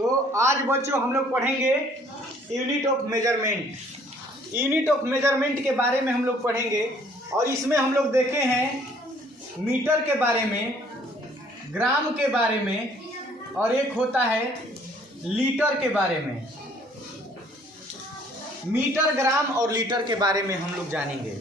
तो आज बच्चों हम लोग पढ़ेंगे unit of measurement. Unit of measurement के बारे में हम लोग पढ़ेंगे और इसमें हम लोग देखे हैं मीटर के बारे में, ग्राम के बारे में और एक होता है लीटर के बारे में। मीटर, ग्राम और लीटर के बारे में हम लोग जानेंगे।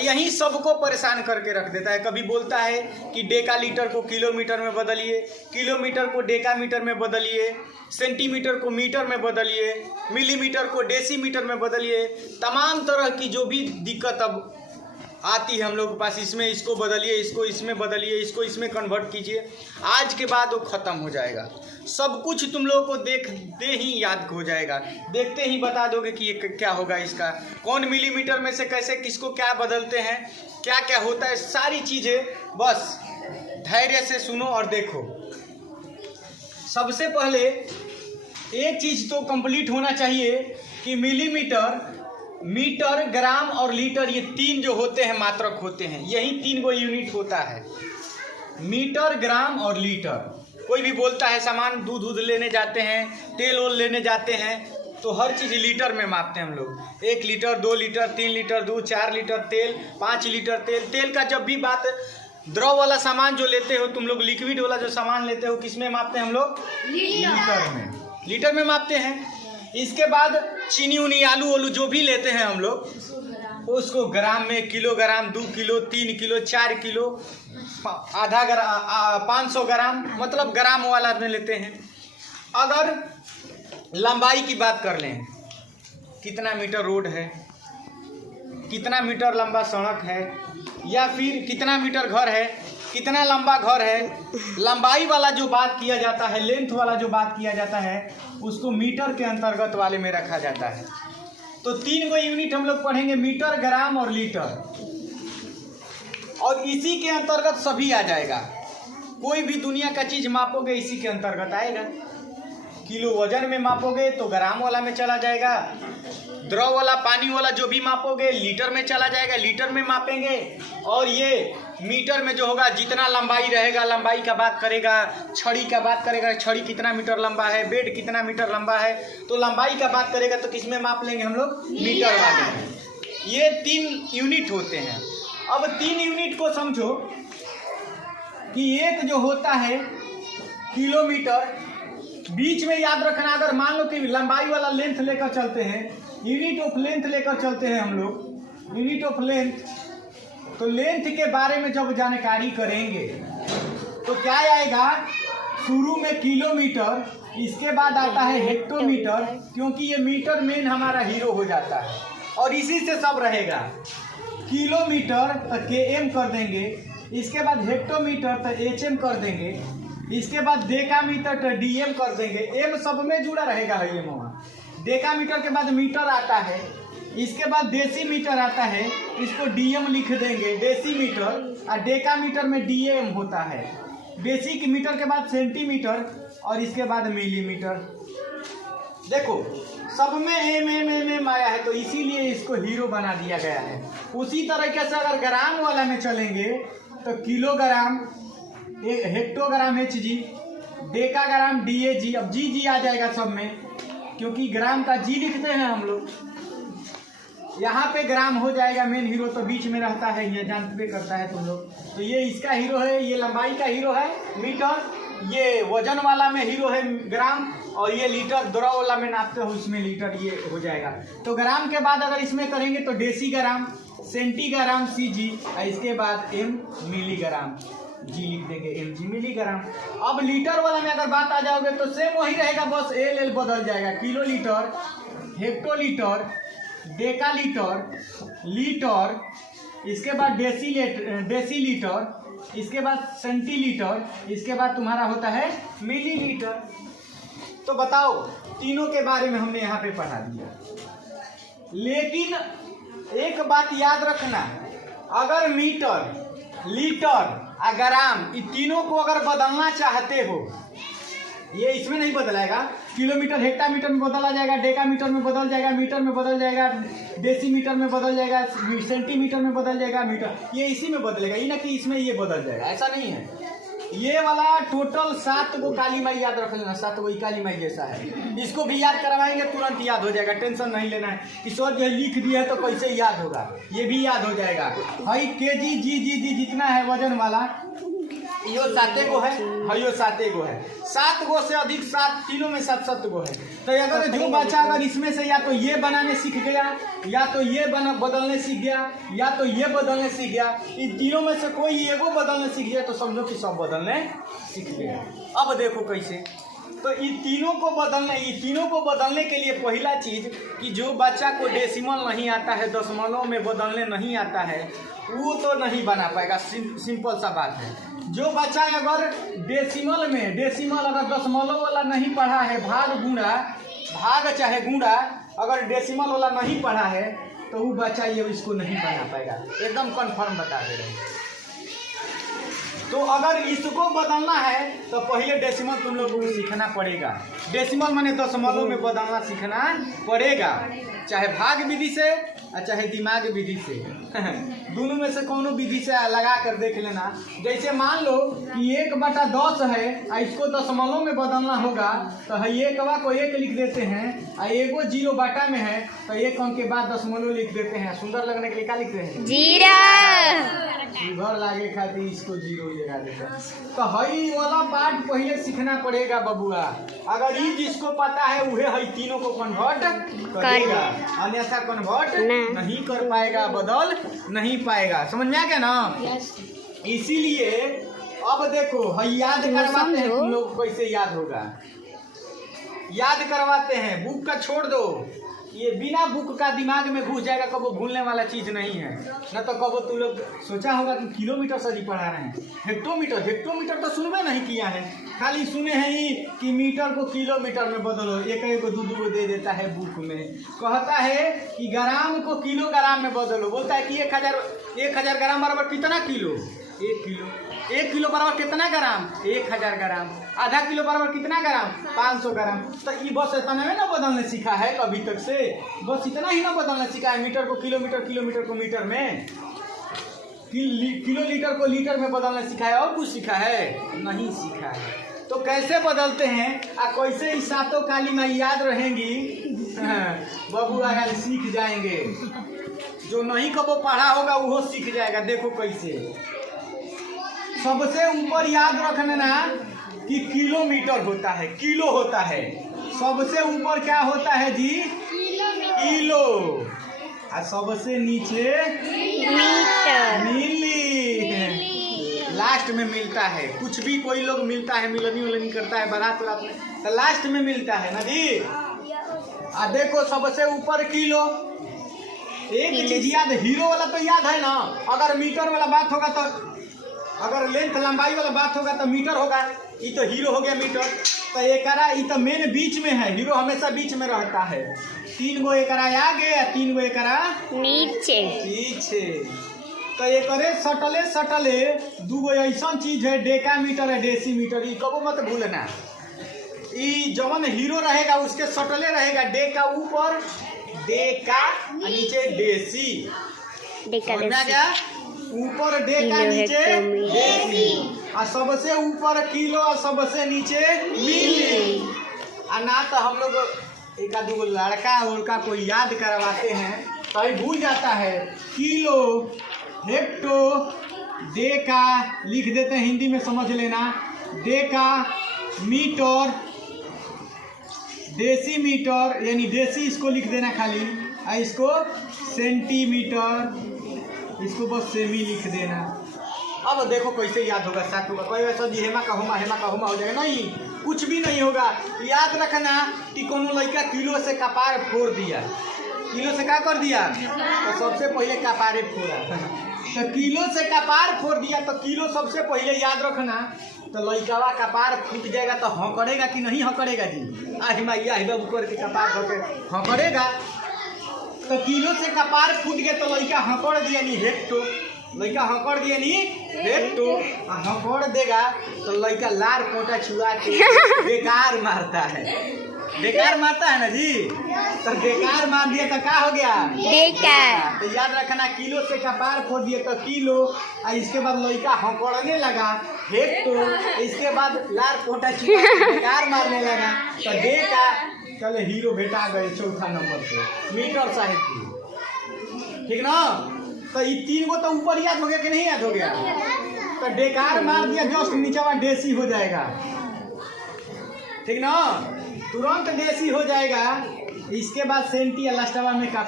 यही सबको परेशान करके रख देता है। कभी बोलता है कि डेका लीटर को किलोमीटर में बदलिए, किलोमीटर को डेका मीटर में बदलिए, सेंटीमीटर को मीटर में बदलिए, मिलीमीटर को डेसीमीटर में बदलिए। तमाम तरह की जो भी दिक्कत अब आती है हम लोग के पास, इसमें इसको बदलिए, इसको इसमें बदलिए, इसको इसमें कन्वर्ट कीजिए। आज के बाद वो ख़त्म हो जाएगा। सब कुछ तुम लोगों को देखते ही याद हो जाएगा, देखते ही बता दोगे कि ये क्या होगा, इसका कौन मिलीमीटर में से कैसे किसको क्या बदलते हैं, क्या क्या होता है, सारी चीज़ें बस धैर्य से सुनो और देखो। सबसे पहले एक चीज़ तो कंप्लीट होना चाहिए कि मिलीमीटर, मीटर, ग्राम और लीटर, ये तीन जो होते हैं मात्रक होते हैं, यही तीन गो यूनिट होता है, मीटर, ग्राम और लीटर। कोई भी बोलता है सामान दूध लेने जाते हैं, तेल ओल लेने जाते हैं, तो हर चीज़ लीटर में मापते हैं हम लोग। 1 लीटर, 2 लीटर, 3 लीटर दूध, 4 लीटर तेल, 5 लीटर तेल। तेल का जब भी बात, द्रव वाला सामान जो लेते हो तुम लोग, लिक्विड वाला जो सामान लेते हो, किस में मापते हैं हम लोग? लीटर में मापते हैं। इसके बाद चीनी उनी, आलू ओलू जो भी लेते हैं हम लोग, उसको ग्राम में, किलोग्राम, 2 किलो, 3 किलो, 4 किलो, आधा ग्राम, 500 ग्राम, मतलब ग्राम वाला में लेते हैं। अगर लंबाई की बात कर लें, कितना मीटर रोड है, कितना मीटर लंबा सड़क है, या फिर कितना मीटर घर है, कितना लंबा घर है, लंबाई वाला जो बात किया जाता है, लेंथ वाला जो बात किया जाता है, उसको मीटर के अंतर्गत वाले में रखा जाता है। तो तीन गो यूनिट हम लोग पढ़ेंगे, मीटर, ग्राम और लीटर, और इसी के अंतर्गत सभी आ जाएगा। कोई भी दुनिया का चीज़ मापोगे इसी के अंतर्गत आएगा। किलो वजन में मापोगे तो ग्राम वाला में चला जाएगा, द्रव वाला, पानी वाला जो भी मापोगे लीटर में चला जाएगा, लीटर में मापेंगे। और ये मीटर में जो होगा, जितना लंबाई रहेगा, लंबाई का बात करेगा, छड़ी का बात करेगा, छड़ी कितना मीटर लंबा है, बेड कितना मीटर लंबा है, तो लंबाई का बात करेगा तो किस में माप लेंगे हम लोग? मीटर वाले में। ये 3 यूनिट होते हैं। अब 3 यूनिट को समझो कि एक जो होता है किलोमीटर, बीच में याद रखना, अगर मान लो कि लंबाई वाला लेंथ लेकर चलते हैं, यूनिट ऑफ लेंथ लेकर चलते हैं हम लोग, यूनिट ऑफ लेंथ, तो लेंथ के बारे में जब जानकारी करेंगे तो क्या आएगा? शुरू में किलोमीटर, इसके बाद आता है हेक्टोमीटर, क्योंकि ये मीटर मेन हमारा हीरो हो जाता है, और इसी से सब रहेगा। किलोमीटर तो KM कर देंगे, इसके बाद हेक्टोमीटर तो HM कर देंगे, इसके बाद डेकामीटर तो DM कर देंगे। M सब में जुड़ा रहेगा है ये वहाँ। डेकामीटर के बाद मीटर आता है, इसके बाद डेसीमीटर आता है, इसको DM लिख देंगे, डेसीमीटर, और डेकामीटर में DM होता है। बेसिक मीटर के बाद सेंटीमीटर, और इसके बाद मिलीमीटर। देखो सब में एम आया है, तो इसीलिए इसको हीरो बना दिया गया है। उसी तरीके से अगर ग्राम वाला में चलेंगे तो kilogram, hectogram HG, decagram DAG, अब जी आ जाएगा सब में, क्योंकि ग्राम का जी लिखते हैं हम लोग। यहाँ पे ग्राम हो जाएगा मेन हीरो, तो बीच में रहता है, ये जानते करता है तुम लोग। तो ये इसका हीरो है, ये लंबाई का हीरो है मीटर, ये वजन वाला में हीरो है ग्राम, और ये लीटर, द्रव वाला में नापते हो उसमें लीटर, ये हो जाएगा। तो ग्राम के बाद अगर इसमें करेंगे तो डेसीग्राम, सेंटीग्राम CG, और इसके बाद M मिलीग्राम, जी लिख देंगे, mg मिलीग्राम। अब लीटर वाला में अगर बात आ जाओगे तो सेम वही रहेगा, बस LL बदल जाएगा। किलो लीटर, हेक्टोलीटर, डेकालीटर, लीटर, इसके बाद डेसीलीटर, इसके बाद सेंटीलीटर, इसके बाद तुम्हारा होता है मिलीलीटर। तो बताओ, तीनों के बारे में हमने यहाँ पे पढ़ा दिया। लेकिन एक बात याद रखना, अगर मीटर, लीटर और ग्राम, इन तीनों को अगर बदलना चाहते हो, ये इसमें नहीं बदलाएगा। किलोमीटर हेक्टामीटर में बदला जाएगा, डेकामीटर में बदल जाएगा, मीटर में बदल जाएगा, डेसीमीटर में बदल जाएगा, सेंटीमीटर में बदल जाएगा, मीटर, ये इसी में बदलेगा, ये ना कि इसमें ये बदल जाएगा, ऐसा नहीं है। ये वाला टोटल 7 गो काली माई याद रख लेना, 7 गो काली माई जैसा है। इसको भी याद करवाएंगे तुरंत याद हो जाएगा, टेंशन नहीं लेना है कि सर जो लिख दिया है तो कैसे याद होगा, ये भी याद हो जाएगा। भाई केजी जी जी जी जितना है वजन वाला यो 7 गो है, यो 7 गो है। 7 गो से अधिक 7 तीनों में 7 गो है। तो अगर जो बच्चा अगर इसमें से या तो ये बनाने सीख गया, या तो ये बदलने सीख गया, या तो ये बदलने सीख गया, इन तीनों में से कोई एगो बदलने सीख गया तो समझो कि सब बदलने सीख गया। अब देखो कैसे, तो इन तीनों को बदलने के लिए पहला चीज कि जो बच्चा को डेसिमल नहीं आता है, दशमलव में बदलने नहीं आता है, वो तो नहीं बना पाएगा। सिंपल सा बात है। जो बच्चा अगर डेसिमल अगर दशमलव वाला नहीं पढ़ा है, भाग चाहे गुणा अगर डेसिमल वाला नहीं पढ़ा है तो वो बच्चा ये इसको नहीं बना पाएगा, एकदम कन्फर्म बता दे रहे हैं। तो अगर इसको बदलना है तो पहले डेसिमल तुम लोगों को सीखना पड़ेगा। डेसिमल माने दशमलव में बदलना सीखना पड़ेगा, चाहे भाग विधि से और चाहे दिमाग विधि से दोनों में से कोनो विधि से लगा कर देख लेना। जैसे मान लो कि 1/10 है और इसको दशमलव में बदलना होगा तो है 1 को 1 लिख देते हैं और एगो 0 बाटा में है तो 1 अंक के बाद दशमलव लिख देते हैं। सुंदर लगने के लिए क्या लिखते हैं? 0। घर लागे खातिर इसको 0 लगा देते हैं। तो हई वाला पार्ट पहले सीखना पड़ेगा बबुआ। अगर ये जिसको पता है वह हई तीनों को कन्वर्ट करेगा, अन्यथा कन्वर्ट नहीं कर पाएगा, बदल नहीं पाएगा। समझ में आ गया ना? इसीलिए अब देखो हई याद करवाते हैं तुम लोग कैसे याद होगा, याद करवाते हैं। बुक का छोड़ दो, ये बिना बुक का दिमाग में घुस जाएगा, कबो भूलने वाला चीज नहीं है। न तो कबो तुम लोग सोचा होगा कि किलोमीटर से ही पढ़ा रहे हैं, हेक्टोमीटर तो सुनबे नहीं किया है, खाली सुने हैं ही कि मीटर को किलोमीटर में बदलो, एक को दो दे देता है बुक में। कहता है कि ग्राम को किलोग्राम में बदलो, बोलता है कि 1000 ग्राम बराबर कितना किलो? 1 किलो। 1 किलो बराबर कितना ग्राम? 1000 ग्राम। आधा किलो बराबर कितना ग्राम? 500 ग्राम। तो ये बस इतना में ना बदलने सीखा है कभी तक से, बस इतना ही ना बदलने सीखा है। मीटर को किलोमीटर, किलोमीटर को मीटर में, किलो लीटर को लीटर में बदलने सीखा है, और कुछ सीखा है? नहीं सीखा है। तो कैसे बदलते हैं और कैसे इस 7 काली माई याद रहेंगी बबू अगर सीख जाएंगे। जो नहीं कबो पढ़ा होगा वो सीख जाएगा। देखो कैसे, सबसे ऊपर याद रखना कि किलोमीटर होता है, किलो होता है। सबसे ऊपर क्या होता है जी? किलो। और सबसे नीचे मिली। लास्ट में मिलता है, कुछ भी कोई लोग मिलता है, मिलनी करता है बारात में, तो लास्ट में मिलता है ना जी। और देखो सबसे ऊपर किलो। एक चीज याद, हीरो वाला तो याद है ना, अगर मीटर वाला बात होगा तो, अगर लेंथ लंबाई वाला बात होगा तो मीटर होगा। ये तो हीरो हो गया मीटर। तो एकरा ये तो मेन बीच में है, हीरो हमेशा बीच में रहता है। 3 गो एकरा आगे, 3 गो एकरा नीचे पीछे। तो एकरे सटले 2 गो ऐसा चीज है, डेकामीटर है, डेसीमीटर। ये कबो मत भूलना। ये जवन हीरो रहेगा उसके सटले रहेगा, डेका ऊपर, डेका नीचे डेसी। ऊपर डेका नीचे डेसी, और सबसे ऊपर किलो और सबसे नीचे मिली। और ना तो हम लोग एक आध गो लड़का उड़का कोई याद करवाते हैं तो भूल जाता है। किलो, हेक्टो, डेका लिख देते हैं, हिंदी में समझ लेना। डेका मीटर, डेसीमीटर यानी डेसी इसको लिख देना खाली, और इसको सेंटीमीटर, इसको बस सेमी लिख देना। अब देखो कैसे याद होगा 7 होगा। कोई वैसा जी हेमा का होमा हो जाएगा, नहीं, कुछ भी नहीं होगा। याद रखना कि कोनो लड़का किलो से कपार फोड़ दिया, किलो से क्या कर दिया? तो सबसे पहले कपारे फोड़ा। तो किलो से कपार फोड़ दिया तो किलो सबसे पहले याद रखना। तो लड़कावा कपार फूट जाएगा तो हकड़ेगा कि नहीं हकड़ेगा जी? आहिमा ऊपर के कपार धोके हकड़ेगा। तो किलो से कपार फूट गया तो लड़का हकड़ दिया नहीं हेक्टो, लड़का हकड़ दिया नहीं हेक्टो, हकड़ देगा तो लड़का लार पोटा छुआ के बेकार मारता है। बेकार मारता है ना जी, तो बेकार मार दिया तो क्या हो गया? डेका। तो याद रखना, किलो से कपार फोड़ दिए तो किलो, और इसके बाद लड़का हकड़ने लगा हेक्टो, इसके बाद लार पोटा चिपा के बेकार मारने लगा तो डेका। चले हीरो भेटा गए चौथा नंबर पे मीटर साहेब की, ठीक ना? तो ये 3 गो तो ऊपर याद हो गया कि नहीं याद हो गया? तो बेकार मार दिया, जस्ट नीचे देसी हो जाएगा, ठीक ना? तुरंत देसी हो जाएगा। इसके बाद सेंटी या लास्टवा में का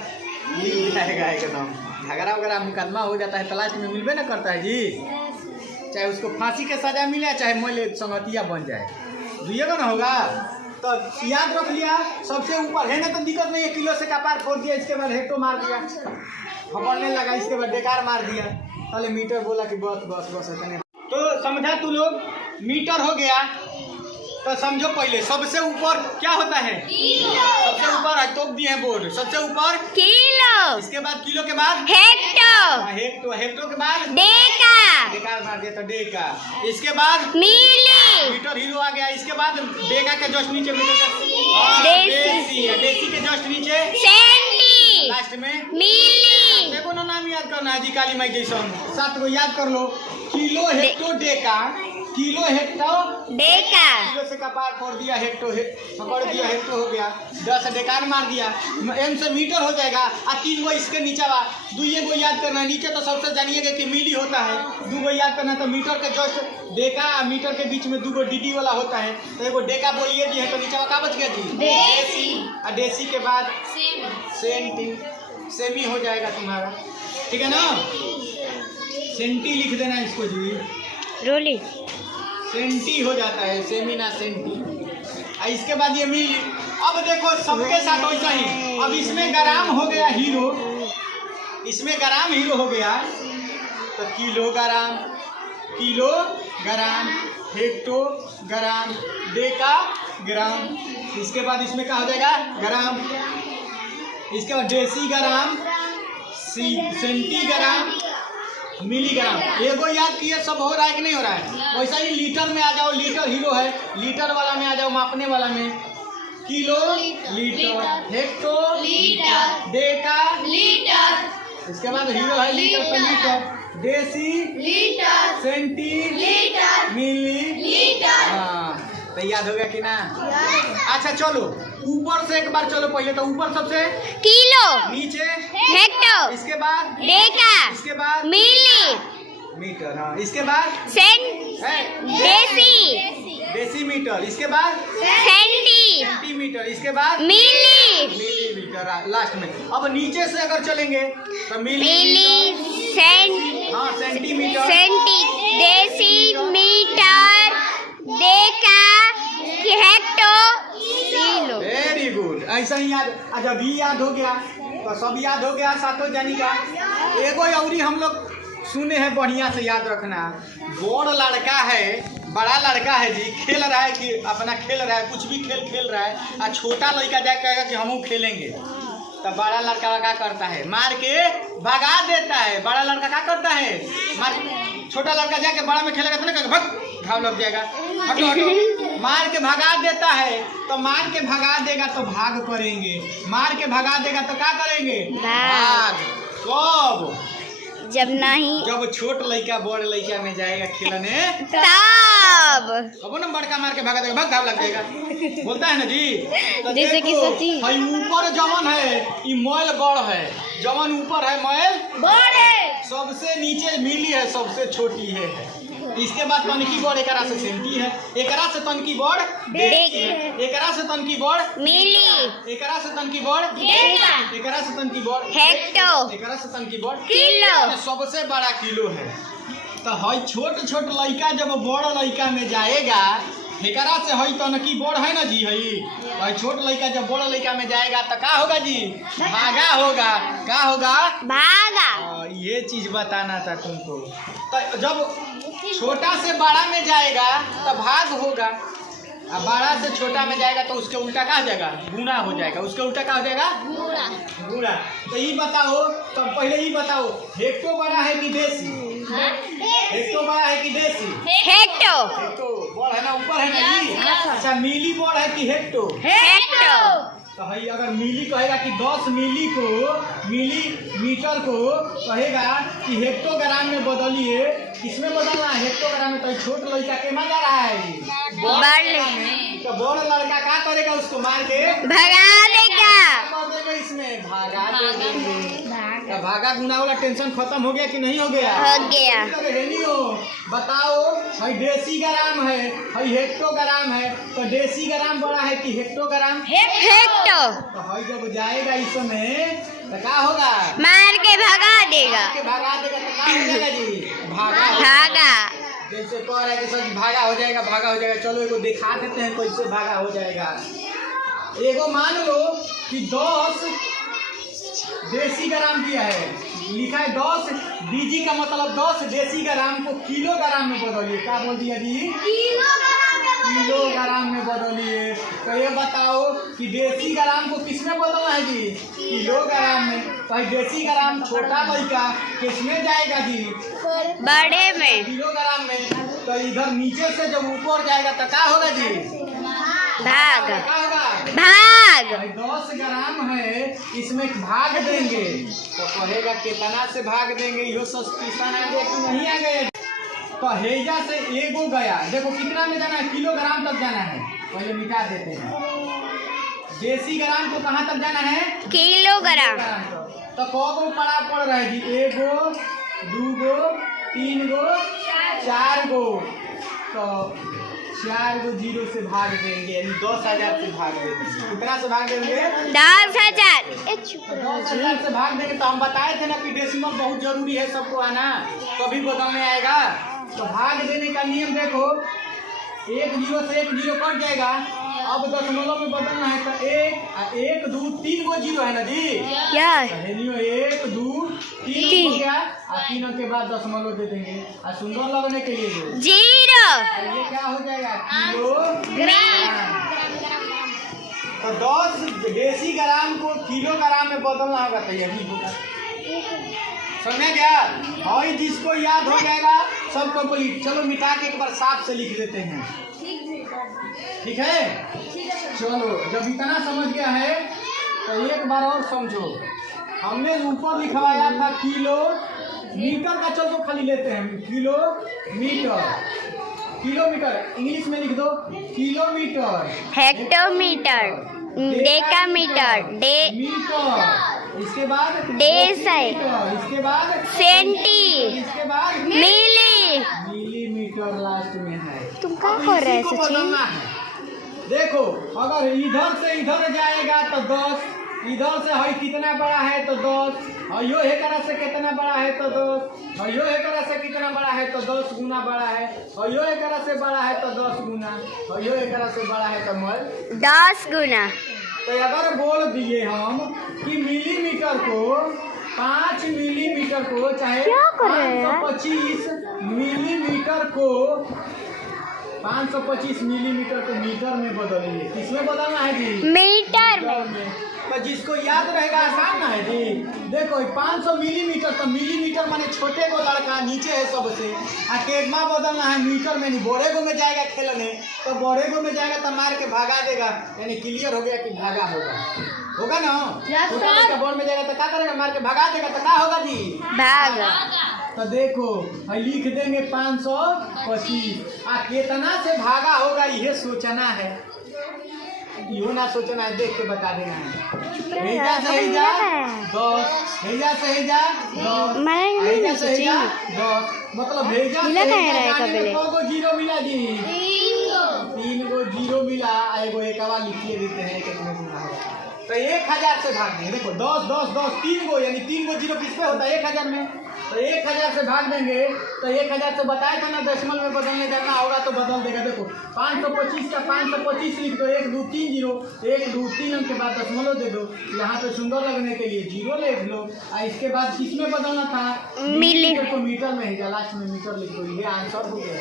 मिल जाएगा एकदम। झगड़ा वगैरह मुकदमा हो जाता है तो लास्ट में मिलबे ना करता है जी, चाहे उसको फांसी के सजा मिले चाहे मोले संगतिया बन जाए, दुइएगा ना होगा। तो याद रख लिया, सबसे ऊपर है ना तो दिक्कत नहीं है, किलो से कपार फोड़ दिया, इसके बाद हेक्टो मार दिया, हकड़ने लगा, इसके बाद बेकार मार दिया, पहले मीटर बोला कि बस बस बस इतने। तो समझा तू लोग, मीटर हो गया। तो समझो पहले सबसे ऊपर क्या होता है? सबसे ऊपर है, तोप दिए हैं बोर्ड, सबसे ऊपर किलो, इसके बाद किलो के बाद हेक्टो, हेक्टो, हेक्टो के बाद डेका, बेकार मार दिया तो डेका, इसके बाद मिली, मीटर हीरो आ गया, इसके बाद डेका के जस्ट नीचे मीटर देसी, देसी के जस्ट नीचे सेंटी, लास्ट में मिली। देखो ना, नाम याद करना है जी, काली माई जैसा 7 गो याद कर लो। Kilo hecto deca, kilo hecto deca, kilo से कपार फोड़ दिया, हेक्टो पकड़ दिया, हेक्टो हो गया, 10 डेकार मार दिया, एम से मीटर हो जाएगा। और 3 गो इसके नीचे बा, 2 गो याद करना, नीचे तो सबसे जानिएगा कि मिली होता है, 2 गो याद करना। तो मीटर के जस्ट डेका और मीटर के बीच में 2 गो डीडी वाला होता है, तो एगो डेका बोलिए दिए तो नीचे का बच गया जी देसी, और देसी के बाद सेंटी, सेमी हो जाएगा तुम्हारा, ठीक है ना? सेंटी लिख देना इसको जी, रोली, सेंटी हो जाता है, सेमी ना सेंटी। इसके बाद ये मिली। अब देखो सबके साथ वैसा ही, अब इसमें ग्राम हो गया हीरो, इसमें ग्राम हीरो हो गया तो किलोग्राम, किलोग्राम, हेक्टोग्राम, डेका ग्राम, इसके बाद इसमें क्या हो जाएगा? ग्राम, इसके बाद डेसी ग्राम, सेंटीग्राम, मिलीग्राम। एगो याद किए, सब हो रहा है कि नहीं हो रहा है? वैसा ही लीटर में आ जाओ, लीटर हीरो है, लीटर वाला में आ जाओ, मापने वाला में kilo litre, hecto litre, Deka litre, इसके बाद हीरो है लीटर पे लीटर, देसी लीटर, सेंटी लीटर, मिली लीटर। हाँ, तो याद हो गया कि ना? अच्छा चलो ऊपर से एक बार चलो, पहले तो ऊपर सबसे किलो, नीचे हेक्टो, इसके बाद डेका, इसके बाद मिली, मीटर, हाँ, इसके बाद देसी मीटर, इसके बाद सेंटीमीटर, इसके बाद मिलीमीटर लास्ट में। अब नीचे से अगर चलेंगे तो मिली, हाँ, centimetre, deci, metre, deca, hecto, kilo. Very good, ऐसा ही याद। जब भी याद हो गया तो सब याद हो गया, सातों जानी का। एगो अवरी हम लोग सुने हैं, बढ़िया से याद रखना। बड़ लड़का है, बड़ा लड़का है जी, खेल रहा है कि अपना खेल रहा है, कुछ भी खेल खेल रहा है, और छोटा लड़का जाकर कहेगा कि हम खेलेंगे, तो बड़ा लड़का क्या करता है? मार के भगा देता है। बड़ा लड़का क्या करता है? मार, छोटा लड़का जाके बड़ा में खेलेगा तो ना, भग, घाव लग जाएगा, हटो हटो, मार के भगा देता है। तो मार के भगा देगा तो भाग करेंगे, मार के भगा देगा तो क्या करेंगे? भाग। कब? जब नहीं, जब छोट लड़का बड़ लड़का में जाएगा खेलने, तब अब ना बड़का मार के भगा देगा, भाग, घाव लग जाएगा, बोलता है ना जी। तो जैसे कि सची ऊपर जमन है ये मैल बड़ है, जमन ऊपर है मैल बड़ है, सबसे नीचे मिली है, सबसे छोटी है। इसके बाद तनकी बड़, एकरा से सेंटी है, एकरा से तनकी बड़ डेकी है, एकरा से तनकी बड़ मिली, एकरा से तनकी बड़ डेका, एकरा से तनकी बड़ हेक्टो, एकरा से तनकी बड़ किलो। सबसे बड़ा किलो है। तो हई छोट छोट लड़का जब बड़ लड़का में जाएगा, एकरा से हई तनकी बड़ है ना जी, हई छोट लड़का जब बड़ लड़का में जाएगा तो क्या होगा जी? भागा होगा। क्या होगा? भागा। ये चीज बताना था तुमको। तो जब छोटा से बड़ा में जाएगा तो भाग होगा, और बड़ा से छोटा में जाएगा तो उसके उल्टा क्या हो जाएगा? गुना हो जाएगा। उसके उल्टा क्या हो जाएगा? गुना। तो ये बताओ, तो पहले ये बताओ, हेक्टो बड़ा है कि देसी? हेक्टो बड़ा है कि देसी? हेक्टो। हेक्टो बड़ है ना, ऊपर है ना जी। अच्छा मिली बड़ है कि हेक्टो? हेक्टो। तो भाई अगर मिली कहेगा कि 10 मिली को मिलीमीटर को कहेगा कि हेक्टोग्राम में बदलिए, किसमें बदलना है? हेक्टोग्राम में। तो छोट लड़का के जा रहा है तो बड़ लड़का क्या करेगा? उसको मार के भगा देगा। कर देगा, इसमें भागा देंगे। तो भागा गुना वाला टेंशन खत्म हो गया कि नहीं हो गया? हो गया। हेलियो बताओ, भाई देसी ग्राम है, भाई हेक्टोग्राम है, तो देसी ग्राम बड़ा है कि हेक्टोग्राम? हेक्टो। तो भाई जब जाएगा इसमें तो क्या होगा? मार के भगा देगा। भागा देगा तो क्या हो जाएगा जी? भागा। भागा। जैसे कह रहा है कि सर भागा हो जाएगा, भागा हो जाएगा। चलो एगो दिखा देते हैं कैसे भागा हो जाएगा। एगो मान लो कि 10 देसी ग्राम दिया है, लिखा है 10 डीजी का मतलब 10 देसी ग्राम को किलोग्राम में बदलिए। क्या बोल दिया जी? किलोग्राम में बदलिए। तो ये बताओ कि देसी ग्राम को किस में बदलना है जी? किलोग्राम में। भाई देसी ग्राम छोटा लड़का किस में जाएगा जी? बड़े में। किलोग्राम में। तो इधर नीचे से जब ऊपर जाएगा तो क्या होगा जी? भाग। क्या होगा? भाग। भाई 10 ग्राम है, इसमें भाग देंगे तो कहेगा कितना से भाग देंगे? यो सस्पिशन आ गया कि नहीं आ गया? तो हेजा से एगो गया, देखो कितना में जाना है? किलोग्राम तक जाना है। पहले मिटा देते हैं। देसी ग्राम को कहाँ तक जाना है? किलोग्राम। तो कौगो पड़ा पड़ रहा है जी? एगो, दूगो, 3 गो, 4 गो। तो 4 गो जीरो से भाग देंगे, यानी 10,000 से भाग देंगे। कितना से भाग देंगे? 10,000। 10,000 से भाग देंगे। तो हम बताए थे ना कि डेसिमल बहुत जरूरी है सबको आना, कभी बदलने आएगा। तो भाग देने का नियम देखो, 1 जीरो से 1 जीरो कट जाएगा। अब दशमलव में बदलना है तो 1 2 3 गो जीरो है ना जी? यार 1 2 3 हो गया, और 3 के बाद दशमलव दे देंगे। और सुंदर लगने के लिए जीरो। ये क्या हो जाएगा? किलोग्राम। तो 10 देसी ग्राम को किलोग्राम में बदलना होगा, तो यही होगा। समझ क्या? और जिसको याद हो जाएगा सब कंप्लीट। चलो मिटा के एक बार साफ से लिख देते हैं, ठीक है? चलो जब इतना समझ गया है तो एक बार और समझो। हमने ऊपर लिखवाया था किलो मीटर का, चलो खाली लेते हैं किलोमीटर। किलोमीटर इंग्लिश में लिख दो किलोमीटर। हेक्टोमीटर, डेकामीटर, मीटर, इसके बाद डेसीमीटर, इसके बाद सेंटी, इसके बाद मिलीमीटर लास्ट में है। तुम क्या कर रहे हो सचिन? देखो अगर इधर से इधर जाएगा तो 10, इधर से हई कितना बड़ा है तो 10, हयो एकरा से कितना बड़ा है तो 10, हयो एकरा से कितना बड़ा है तो 10 गुना बड़ा है, हयो एकरा से बड़ा है तो 10 गुना, हयो एकरा से बड़ा है तो 10 गुना। तो अगर बोल दिए हम कि मिलीमीटर को 5 मिलीमीटर को चाहे 525 मिलीमीटर को 525 मिलीमीटर को मीटर में बदलिए। किसमें बदलना है जी? मीटर में। तो जिसको याद रहेगा आसान ना है जी। देखो 500 मिलीमीटर, तो मिलीमीटर माने छोटे को लड़का नीचे है सबसे, आ केगमा बदलना है मीटर में। नहीं बड़े गो में जाएगा खेलने, तो बड़े गो में जाएगा तो मार के भागा देगा, यानी क्लियर हो गया कि भागा होगा ना। छोटा बॉल में जाएगा तो क्या करेगा? मार के भगा देगा, तो क्या होगा जी? भाग। तो देखो लिख देंगे 525, आ कितना से भागा होगा ये सोचना है, यो ना सोचना है, देख के बता देना है। हेजा से हेजा 10, हेजा से हेजा 10, हेजा से हेजा 10, मतलब हेजा से हेजा को जीरो मिला जी? 3 गो जीरो मिला। एगो एकवा लिखिए देते हैं कितने गुना होगा। तो 1000 से भाग देंगे। देखो 10 10 10 3 गो, यानी 3 गो जीरो किस पे होता है? 1000 में। तो 1000 से भाग देंगे तो 1000 से बताया था ना डेसिमल में बदलने जाना होगा तो बदल देगा। देखो 525 का 525 लिख दो, 1 2 3 जीरो, 1 2 3 अंक के बाद दशमलव दे दो। यहाँ पे सुंदर लगने के लिए जीरो लिख लो। और इसके बाद किसमें बदलना था? मिलीमीटर को मीटर में ही, लास्ट में मीटर लिख दो। ये आंसर हो गया।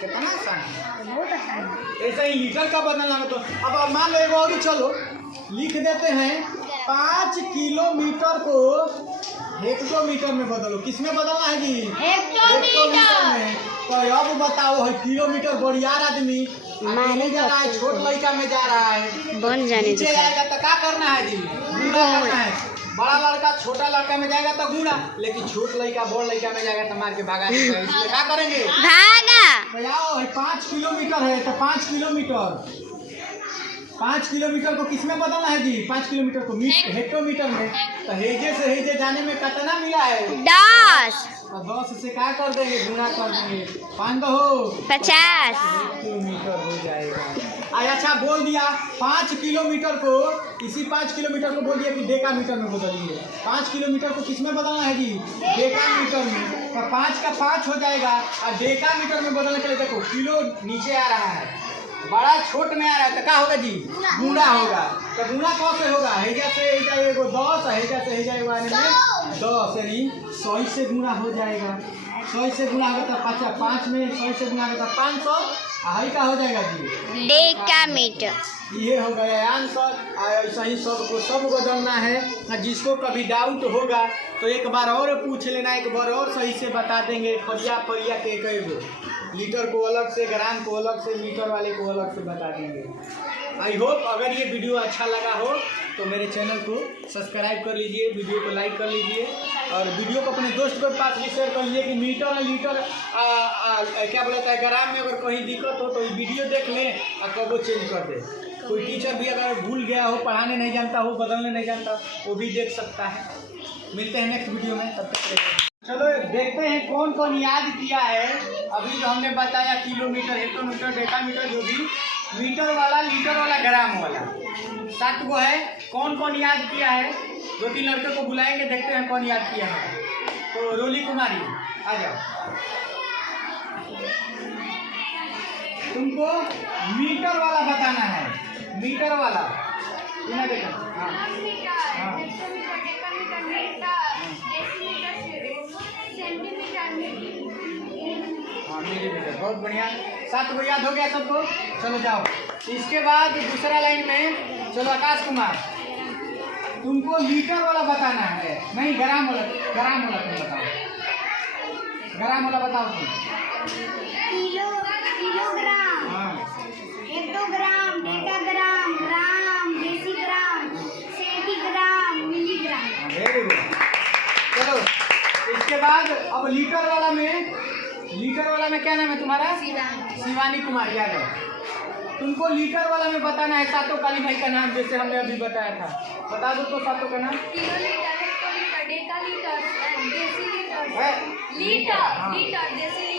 कितना आसान है, बहुत आसान है। ऐसा ही लीटर का बदलना है। तो अब मान लो एगो और चलो लिख देते हैं 5 किलोमीटर को हेक्टोमीटर में बदलो। किसमें बदलना है जी? हेक्टोमीटर में। तो अब बताओ है किलोमीटर बड़ियार आदमी माने जा रहा है, छोट लड़का में जा रहा है, बन जाने नीचे जाएगा तो क्या करना है जी? गुणा करना है। बड़ा लड़का छोटा लड़का में जाएगा तो गुणा, लेकिन छोट लड़का बड़ लड़का में जाएगा तो मार के भागा देगा। इसलिए क्या करेंगे? भागा। तो 5 किलोमीटर है तो 5 किलोमीटर 5 किलोमीटर को किसमें बदलना है जी? 5 किलोमीटर को हेक्टोमीटर में। तो हेजे से हेजे जाने में कितना मिला है? 10। तो 10 से क्या कर देंगे? गुणा कर देंगे। 5 हो 50 किलोमीटर हो जाएगा। अच्छा बोल दिया 5 किलोमीटर को, इसी 5 किलोमीटर को बोल दिया कि डेकामीटर में बदलिए। 5 किलोमीटर को किसमें बदलना है जी? डेकामीटर में। तो 5 का 5 हो जाएगा और डेकामीटर में बदलने के लिए देखो किलो नीचे आ रहा है, बड़ा छोट में आ रहा है तो क्या होगा जी? गुणा होगा। तो गुणा कौन से होगा? हेजा से हेजा एगो 10, हेजा से हेजा एगो आने में 10 यानी 100 से गुणा हो जाएगा। 100 से गुणा होगा तो 5 में 100 से गुणा होगा तो 500। हाई का हो जाएगा जी? डेकामीटर। ये हो गया आंसर। ऐसा ही सब बदलना है। जिसको कभी डाउट होगा तो एक बार और पूछ लेना, एक बार और सही से बता देंगे। परिया के कई लीटर को अलग से, ग्राम को अलग से, मीटर वाले को अलग से बता देंगे। आई होप अगर ये वीडियो अच्छा लगा हो तो मेरे चैनल को सब्सक्राइब कर लीजिए, वीडियो को लाइक कर लीजिए और वीडियो को अपने दोस्त के पास भी शेयर कर लीजिए कि मीटर और लीटर क्या बोलता है ग्राम में अगर कहीं दिक्कत हो तो ये वीडियो देख लें और कब वो चेंज कर दे। कोई टीचर भी अगर भूल गया हो, पढ़ाने नहीं जानता हो, बदलने नहीं जानता, वो भी देख सकता है। मिलते हैं नेक्स्ट वीडियो में, तब तक चलो देखते हैं कौन कौन याद किया है। अभी जो हमने बताया किलोमीटर, हेक्टोमीटर, डेकामीटर, जो भी मीटर वाला, लीटर वाला, ग्राम वाला 7 गो है। कौन कौन याद किया है? 2-3 लड़के को बुलाएंगे, देखते हैं कौन याद किया है। तो रोली कुमारी आ जाओ। तुमको मीटर वाला बताना है। मीटर वाला सुना देखा? हाँ मिलीमीटर, बहुत बढ़िया। 7 को याद हो गया सबको? चलो जाओ। इसके बाद दूसरा लाइन में चलो आकाश कुमार, तुमको लीटर वाला बताना है। नहीं ग्राम वाला तुम बताओ। ग्राम वाला बताओ तुम। Kilogram, hectogram, decagram, gram, decigram, centigram, milligram. Very good. चलो इसके बाद अब लीटर वाला में क्या नाम है तुम्हारा? शिवानी कुमारी। याद है तुमको लीटर वाला में बताना है सातों काली भाई का नाम, जैसे हमने अभी बताया था। बता दो तो सातों का नाम। Kilolitre, hectolitre, decalitre, decilitre, litre, litre, decilitre.